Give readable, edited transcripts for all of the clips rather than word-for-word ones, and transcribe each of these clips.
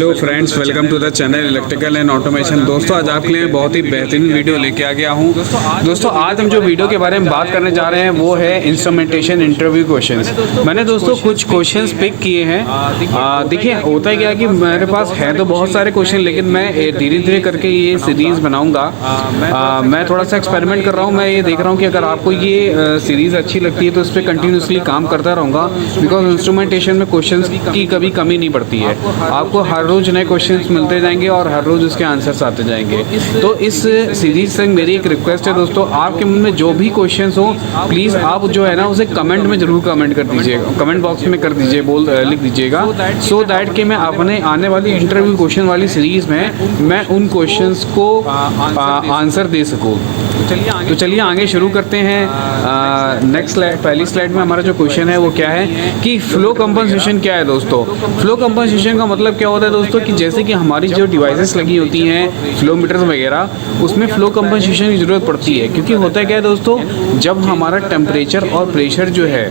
Hello friends, welcome to the channel electrical and automation. दोस्तों, आज आपके लिए बहुत ही बेहतरीन वीडियो लेके आ गया हूँ। दोस्तों, आज हम जो वीडियो के बारे में बात करने जा रहे हैं वो है इंस्ट्रूमेंटेशन इंटरव्यू क्वेश्चंस। मैंने दोस्तों कुछ क्वेश्चंस पिक किए हैं। देखिए, होता है क्या कि मेरे पास है तो बहुत सारे क्वेश्चन, लेकिन मैं धीरे धीरे करके ये सीरीज़ बनाऊँगा। मैं थोड़ा सा एक्सपेरिमेंट कर रहा हूँ। मैं ये देख रहा हूँ कि अगर आपको ये सीरीज़ अच्छी लगती है तो इस पर कंटिन्यूसली काम करता रहूँगा, बिकॉज इंस्ट्रूमेंटेशन में क्वेश्चंस की कभी कमी नहीं पड़ती है। आपको हर रोज़ नए क्वेश्चंस मिलते जाएंगे और हर रोज़ उसके आंसर्स आते जाएंगे। तो इस सीरीज से मेरी एक रिक्वेस्ट है दोस्तों, आपके मन में जो भी क्वेश्चंस हो प्लीज़ आप जो है ना उसे कमेंट में ज़रूर कमेंट कर दीजिएगा, कमेंट बॉक्स में कर दीजिए, लिख दीजिएगा, सो दैट कि मैं अपने आने वाली इंटरव्यू क्वेश्चन वाली सीरीज़ में मैं उन क्वेश्चंस को आंसर दे सकूँ। तो चलिए आगे शुरू करते हैं। नेक्स्ट स्लाइड, पहली स्लाइड में हमारा जो क्वेश्चन है वो क्या है कि फ्लो कंपनसेशन क्या है दोस्तों। फ्लो कंपनसेशन का मतलब क्या होता है दोस्तों कि जैसे कि हमारी जो डिवाइसेस लगी होती हैं, फ्लो मीटर्स वगैरह, उसमें फ्लो कंपनसेशन की ज़रूरत पड़ती है। क्योंकि होता है क्या है दोस्तों, जब हमारा टेम्परेचर और प्रेशर जो है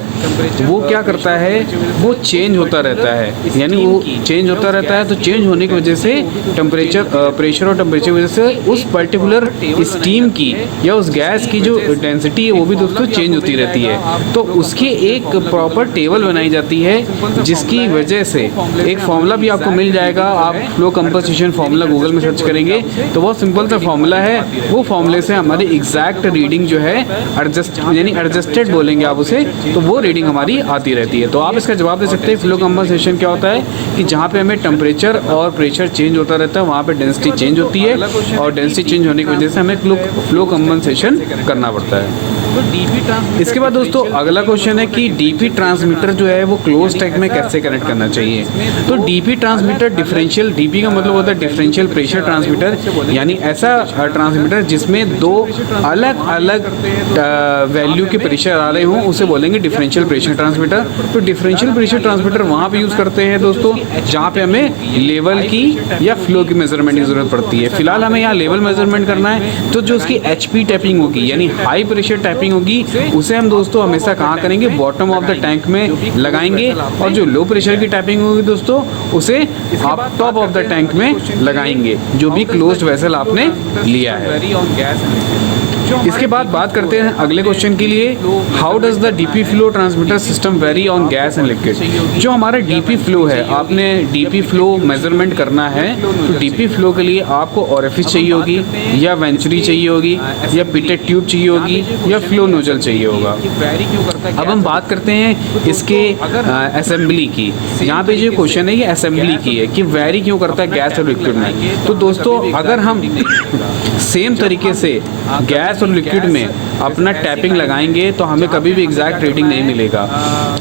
वो क्या करता है, वो चेंज होता रहता है, यानी वो चेंज होता रहता है। तो चेंज होने की वजह से प्रेशर और टेम्परेचर की वजह से उस पर्टिकुलर स्टीम की या उस गैस की जो डेंसिटी है वो भी दोस्तों चेंज होती रहती है। तो उसकी एक प्रॉपर टेबल बनाई जाती है, जिसकी वजह से एक फॉर्मूला भी आपको मिल जाएगा। आप फ्लो कंपनसेशन फॉर्मूला गूगल में सर्च करेंगे तो बहुत सिंपल सा फॉर्मूला है। वो फॉर्मूले से हमारी एग्जैक्ट रीडिंग जो है एडजस्टेड बोलेंगे आप उसे, तो वो रीडिंग हमारी आती रहती है। तो आप इसका जवाब दे सकते हैं फ्लो कंपनसेशन क्या होता है कि जहाँ पे हमें टेम्परेचर और प्रेशर चेंज होता रहता है वहाँ पे डेंसिटी चेंज होती है, और डेंसिटी चेंज होने की वजह से हमें फ्लो कंपनसेशन करना पड़ता है। इसके बाद दोस्तों अगला क्वेश्चन है कि डीपी ट्रांसमीटर जो है वो क्लोज टैंक में कैसे कनेक्ट करना चाहिए। तो डीपी ट्रांसमीटर डिफरेंशियल, डीपी का मतलब होता है डिफरेंशियल प्रेशर ट्रांसमीटर, यानी ऐसा ट्रांसमीटर जिसमें दो अलग अलग वैल्यू के प्रेशर आ रहे हों, उसे बोलेंगे डिफरेंशियल प्रेशर ट्रांसमीटर। तो डिफरेंशियल प्रेशर ट्रांसमीटर वहाँ पे यूज़ करते हैं दोस्तों जहाँ पे हमें लेवल की या फ्लो की मेजरमेंट की ज़रूरत पड़ती है। फिलहाल हमें यहाँ लेवल मेजरमेंट करना है, तो जो उसकी HP टैपिंग होगी यानी हाई प्रेशर टैपिंग होगी, उसे हम दोस्तों हमेशा कहाँ करेंगे, बॉटम ऑफ द टैंक में लगाएंगे। और जो लो प्रेशर की टैपिंग होगी दोस्तों उसे आप टॉप ऑफ द टैंक में लगाएंगे, जो भी क्लोज्ड वेसल आपने लिया है। इसके बाद बात करते हैं अगले क्वेश्चन के लिए, how does the DP flow transmitter system very on gas and liquid. जो हमारा डीपी फ्लो है, आपने डीपी फ्लो मेजरमेंट करना है, तो डीपी फ्लो के लिए आपको ओरिफिस चाहिए होगी, या वेंचुरी चाहिए होगी, या पिटेट ट्यूब चाहिए होगी, या फ्लो नोजल चाहिए होगा। अब हम बात करते हैं इसके असेंबली की। यहाँ पे जो क्वेश्चन है ये असेंबली की है कि वेरी क्यों करता है गैस और लिक्विड में। तो दोस्तों अगर हम सेम तरीके से गैस और लिक्विड में अपना टैपिंग लगाएंगे तो हमें कभी भी एग्जैक्ट रीडिंग नहीं मिलेगा।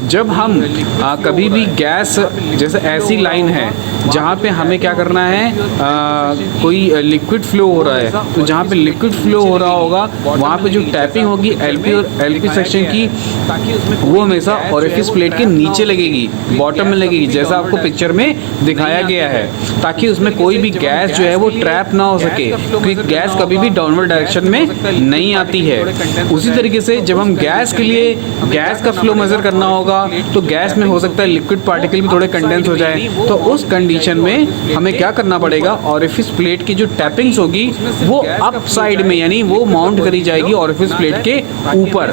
जब हम कभी भी गैस, जैसे ऐसी लाइन है जहाँ पे हमें क्या करना है, कोई लिक्विड फ्लो हो रहा है, तो जहाँ पे लिक्विड फ्लो हो रहा होगा वहाँ पे जो टैपिंग होगी LP और LP सेक्शन की, वो हमेशा ओरिफिस प्लेट के नीचे लगेगी, बॉटम में लगेगी, जैसा आपको पिक्चर में दिखाया गया है, ताकि उसमें कोई भी गैस जो है वो ट्रैप ना हो सके, क्योंकि गैस कभी भी डाउनवर्ड डायरेक्शन में नहीं आती है। उसी तरीके से जब हम गैस के लिए गैस का फ्लो मेजर करना होगा तो गैस में हो सकता है लिक्विड पार्टिकल भी थोड़े कंडेंस हो जाए, तो उस कंडीशन में हमें क्या करना पड़ेगा, ओरिफिस प्लेट की जो टैपिंग्स होगी वो अप साइड में, यानी वो माउंट करी जाएगी ओरिफिस प्लेट के ऊपर,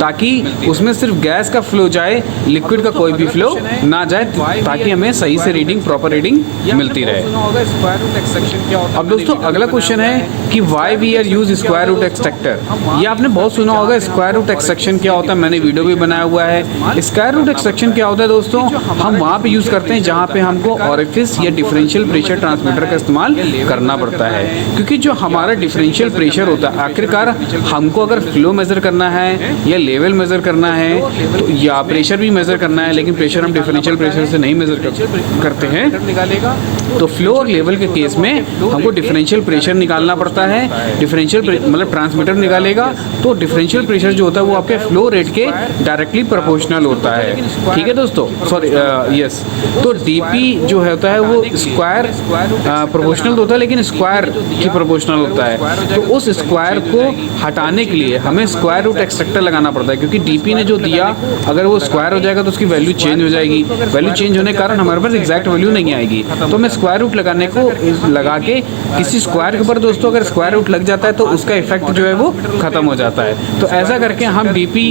ताकि उसमें सिर्फ गैस का फ्लो जाए, लिक्विड का कोई भी फ्लो ना जाए, ताकि हमें सही से रीडिंग, प्रॉपर रीडिंग मिलती रहे। अब दोस्तों अगला क्वेश्चन है कि why we are use square root extractor. ये आपने बहुत सुना होगा, स्क्वायर रूट एक्सट्रैक्शन क्या होता है, मैंने वीडियो भी बनाया हुआ है। स्क्वायर रूट एक्सट्रैक्शन क्या होता है दोस्तों, हम वहाँ पे यूज़ करते हैं जहाँ पे हमको ओरिफिस या डिफरेंशियल प्रेशर ट्रांसमीटर का इस्तेमाल करना पड़ता है। क्योंकि जो हमारा डिफरेंशियल प्रेशर होता है, आखिरकार हमको अगर फ्लो मेज़र करना है या लेवल मेज़र करना है, तो या प्रेशर भी मेज़र करना है, लेकिन प्रेशर हम डिफरेंशियल प्रेशर से नहीं मेज़र करते हैं, तो फ्लो और लेवल के केस में हमको डिफरेंशियल प्रेशर निकालना पड़ता है। डिफरेंशियल मतलब ट्रांसमीटर निकालेगा तो डिफरेंशियल प्रेशर जो होता है वो आपके फ्लो रेट के डायरेक्टली प्रोपोर्शनल होता है। ठीक है दोस्तों, सॉरी यस। तो डीपी जो होता है वो स्क्वायर प्रोपोर्शनल होता है, लेकिन स्क्वायर की प्रोपोर्शनल होता है। तो उस स्क्वायर को हटाने के लिए हमें स्क्वायर रूट एक्सट्रैक्टर लगाना पड़ता है, क्योंकि डीपी ने जो दिया अगर वो स्क्वायर हो जाएगा तो उसकी वैल्यू चेंज हो जाएगी। वैल्यू चेंज होने के कारण हमारे पास एग्जैक्ट वैल्यू नहीं आएगी। तो हमें स्क्वायर रूट लगाने को लगा के किसी स्क्वायर के ऊपर दोस्तों अगर स्क्वायर रूट लग जाता है तो उसका इफेक्ट जो है वो खत्म हो जाता है। तो ऐसा करके हम DP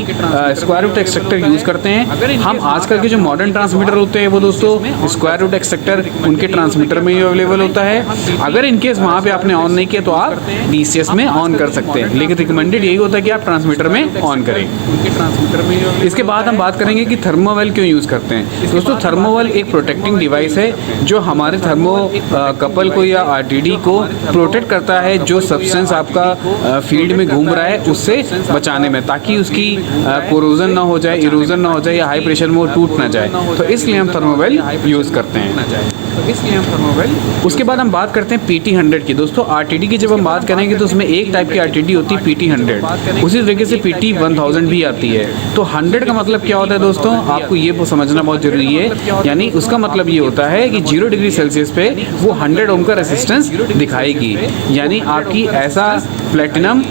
square root extractor use करते हैं। हम आजकल के जो मॉडर्न ट्रांसमीटर होते हैं वो दोस्तों स्क्वायर रूट एक्सट्रैक्टर उनके ट्रांसमीटर में ही अवेलेबल होता है। अगर इनकेस वहाँ पे आपने ऑन नहीं किया तो आप DCS में ऑन कर सकते हैं, लेकिन रिकमेंडेड यही होता है कि आप ट्रांसमीटर में ऑन करें। इसके बाद हम बात करेंगे कि थर्मोवेल क्यों यूज़ करते हैं। दोस्तों थर्मोवेल एक प्रोटेक्टिंग डिवाइस है जो हमारे थर्मो कपल को या RTD को प्रोटेक्ट करता है, जो सब्सटेंस आपका फील्ड में घूम रहा है उससे बचाने में, ताकि उसकी कोरोजन ना हो जाए, इरोजन ना हो जाए या हाई प्रेशर में वो टूट ना जाए। तो इसलिए हम थर्मोवेल यूज़ करते हैं। उसके बाद हम बात करते हैं PT100 की। दोस्तों RTD की जब हम बात करेंगे तो उसमें एक टाइप की RTD होती है PT100, उसी तरीके से PT1000 भी आती है। तो 100 का मतलब क्या होता है दोस्तों, आपको ये समझना बहुत जरूरी है। यानी उसका मतलब ये होता है कि 0 डिग्री सेल्सियस पे वो 100 ओम का रेसिस्टेंस दिखाएगी। यानी आपकी ऐसा प्लेटिनम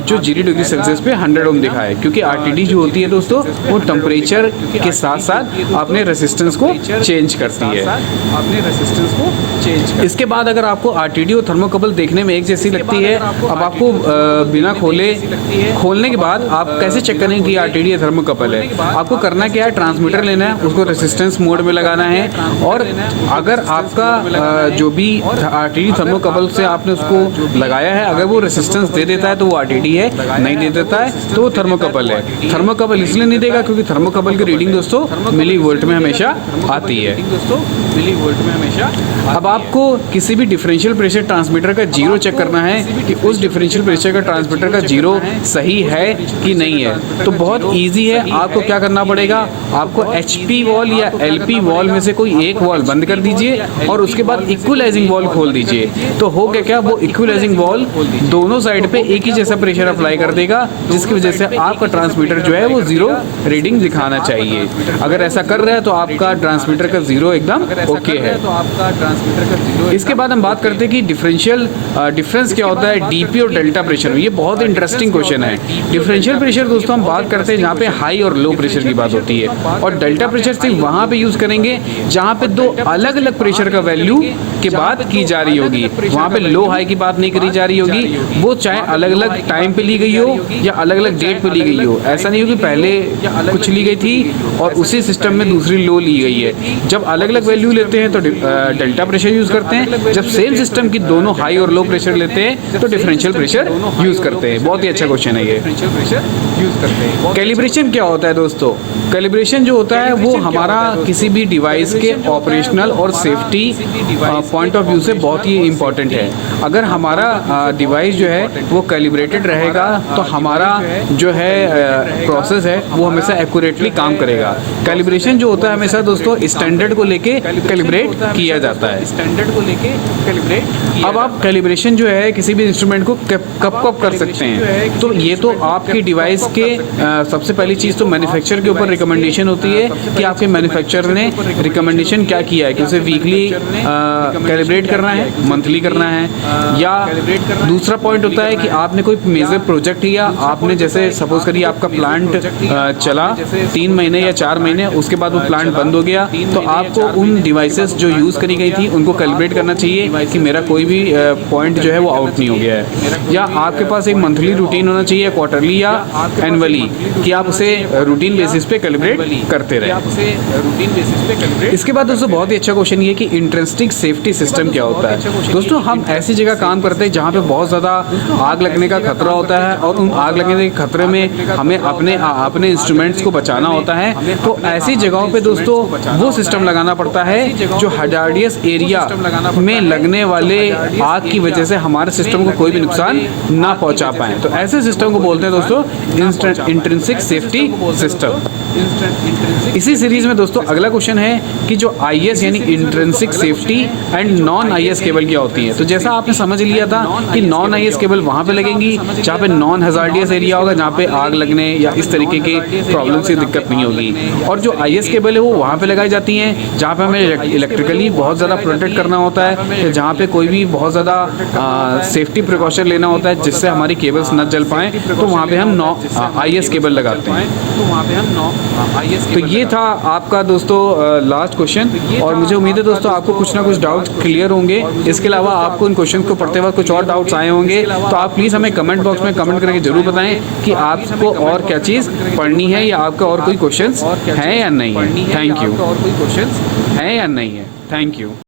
जो 0 डिग्री सेल्सियस पे 100 ओम दिखाए, क्योंकि RTD जो होती है दोस्तों वो टेम्परेचर के साथ साथ अपने रेसिस्टेंस को चेंज करती है। इसके बाद अगर आपको RTD और थर्मोकपल देखने में एक जैसी लगती है, अब आपको बिना खोलने के बाद आप कैसे चेक करेंगे कि RTD या थर्मोकपल है। आपको करना क्या है, ट्रांसमीटर लेना है, उसको रेसिस्टेंस मोड में लगाना है, और अगर आपका जो भी RTD थर्मोकपल से आपने उसको लगाया है अगर वो रेसिस्टेंस दे देता है तो वो RTD है, नहीं दे देता है तो वो थर्मोकपल है। थर्मोकपल इसलिए नहीं देगा क्योंकि थर्मोकपल की रीडिंग दोस्तों मिली वोल्ट में हमेशा आती है। अब आपको किसी भी डिफरेंशियल प्रेशर ट्रांसमीटर का 0 चेक करना है कि उस डिफरेंशियल प्रेशर का ट्रांसमीटर का 0 सही है कि नहीं है। तो बहुत ईजी है, आपको क्या करना पड़ेगा, आपको HP वॉल या LP वॉल में से कोई एक वॉल बंद कर दीजिए और उसके बाद इक्वलाइजिंग वॉल खोल दीजिए। तो हो गया क्या, वो इक्वलाइजिंग वॉल दोनों साइड पे एक ही जैसा प्रेशर अप्लाई कर देगा, जिसकी वजह से आपका ट्रांसमीटर जो है वो 0 रीडिंग दिखाना चाहिए। अगर ऐसा कर रहा है तो आपका ट्रांसमीटर का 0 एकदम ओके है। इसके बाद हम बात करते हैं कि डिफरेंस क्या होता है DP और डेल्टा प्रेशर में। ये बहुत इंटरेस्टिंग क्वेश्चन है। डिफरेंशियल प्रेशर दोस्तों हम बात करते हैं जहाँ पे हाई और लो प्रेशर की बात होती है, और डेल्टा प्रेशर सिर्फ वहाँ पे यूज करेंगे जहाँ पे दो अलग अलग प्रेशर का वैल्यू की बात की जा रही होगी। वहाँ पे लो हाई की बात नहीं करी जा रही होगी, वो चाहे अलग अलग टाइम पे ली गई हो या अलग अलग डेट पे ली गई हो। ऐसा नहीं हो कि पहले कुछ ली गई थी और उसी सिस्टम में दूसरी लो ली गई है। जब अलग अलग वैल्यू लेते हैं तो डेल्टा प्रेशर यूज करते हैं, जब सेम सिस्टम की दोनों हाई और लो प्रेशर लेते हैं तो डिफरेंशियल प्रेशर यूज करते हैं। बहुत ही अच्छा क्वेश्चन है ये। कैलिब्रेशन क्या होता है दोस्तों? कैलिब्रेशन जो होता है वो हमारा किसी भी डिवाइस के ऑपरेशनल और सेफ्टी पॉइंट ऑफ व्यू से बहुत ही इम्पोर्टेंट है। अगर हमारा डिवाइस जो है वो कैलिब्रेटेड रहेगा तो हमारा जो है प्रोसेस है वो हमेशा एक्यूरेटली काम करेगा। कैलिब्रेशन जो होता है हमेशा दोस्तों स्टैंडर्ड को लेके कैलिब्रेट किया जाता है। अब आप कैलिब्रेशन जो है किसी भी इंस्ट्रूमेंट को कब कर सकते हैं, तो ये तो आपकी डिवाइस के सबसे पहली चीज़ तो मैन्युफैक्चरर के ऊपर रिकमेंडेशन होती है कि आपके मैन्युफैक्चरर ने रिकमेंडेशन क्या किया है कि उसे वीकली कैलिब्रेट करना है, मंथली करना है, या दूसरा पॉइंट होता है कि आपने कोई मेजर प्रोजेक्ट किया, आपने जैसे सपोज करिए आपका प्लांट चला 3 महीने या 4 महीने, उसके बाद वो प्लांट बंद हो गया, तो आपको उन डिवाइसेस जो यूज़ करी गई थी उनको कैलिब्रेट करना चाहिए कि मेरा कोई भी पॉइंट जो है वो आउट नहीं हो गया है। या आपके पास एक मंथली रूटीन होना चाहिए, क्वार्टरली या एनुअली, कि आप उसे रूटीन बेसिस पे कैलिब्रेट करते रहें। इसके बाद दोस्तों बहुत ही अच्छा क्वेश्चन ये कि इंट्रिंसिक सेफ्टी सिस्टम क्या होता है। दोस्तों हम ऐसी जगह काम करते हैं जहाँ पे बहुत ज़्यादा आग लगने का खतरा होता है और उन आग लगने के खतरे में हमें अपने इंस्ट्रूमेंट्स को बचाना होता है। तो ऐसी जगहों पे दोस्तों वो सिस्टम लगाना पड़ता है जो हजार्डियस एरिया में लगने वाले आग की वजह से हमारे सिस्टम को कोई भी नुकसान ना पहुंचा पाए। तो ऐसे सिस्टम को बोलते हैं दोस्तों इंट्रिंसिक सेफ्टी सिस्टम। इसी सीरीज में दोस्तों अगला क्वेश्चन है कि जो IS यानी intrinsic safety and non IS cable क्या होती है। तो जैसा आपने समझ लिया था कि नॉन IS केबल वहाँ पे लगेंगी जहाँ पे नॉन हजार्डियस एरिया होगा, जहाँ पे आग लगने या इस तरीके के प्रॉब्लम से दिक्कत नहीं होगी। और जो IS केबल है वो वहाँ पे लगाई जाती हैं जहाँ पे हमें इलेक्ट्रिकली बहुत ज़्यादा प्रोटेक्ट करना होता है, या जहाँ पे कोई भी बहुत ज़्यादा सेफ्टी प्रिकॉशन लेना होता है जिससे हमारी केबल्स न जल पाएँ, तो वहाँ पे हम IS केबल लगाते हैं। तो ये था आपका दोस्तों लास्ट क्वेश्चन, और मुझे उम्मीद है दोस्तों आपको कुछ ना कुछ डाउट क्लियर होंगे। इसके अलावा आपको इन क्वेश्चन को पढ़ते वक्त कुछ और डाउट्स आए होंगे तो आप प्लीज़ हमें कमेंट बॉक्स में कमेंट करके जरूर बताएं कि आपको और क्या चीज़ पढ़नी है, या आपका और कोई क्वेश्चन है या नहीं है। Thank you. और कोई क्वेश्चन है या नहीं है। Thank you.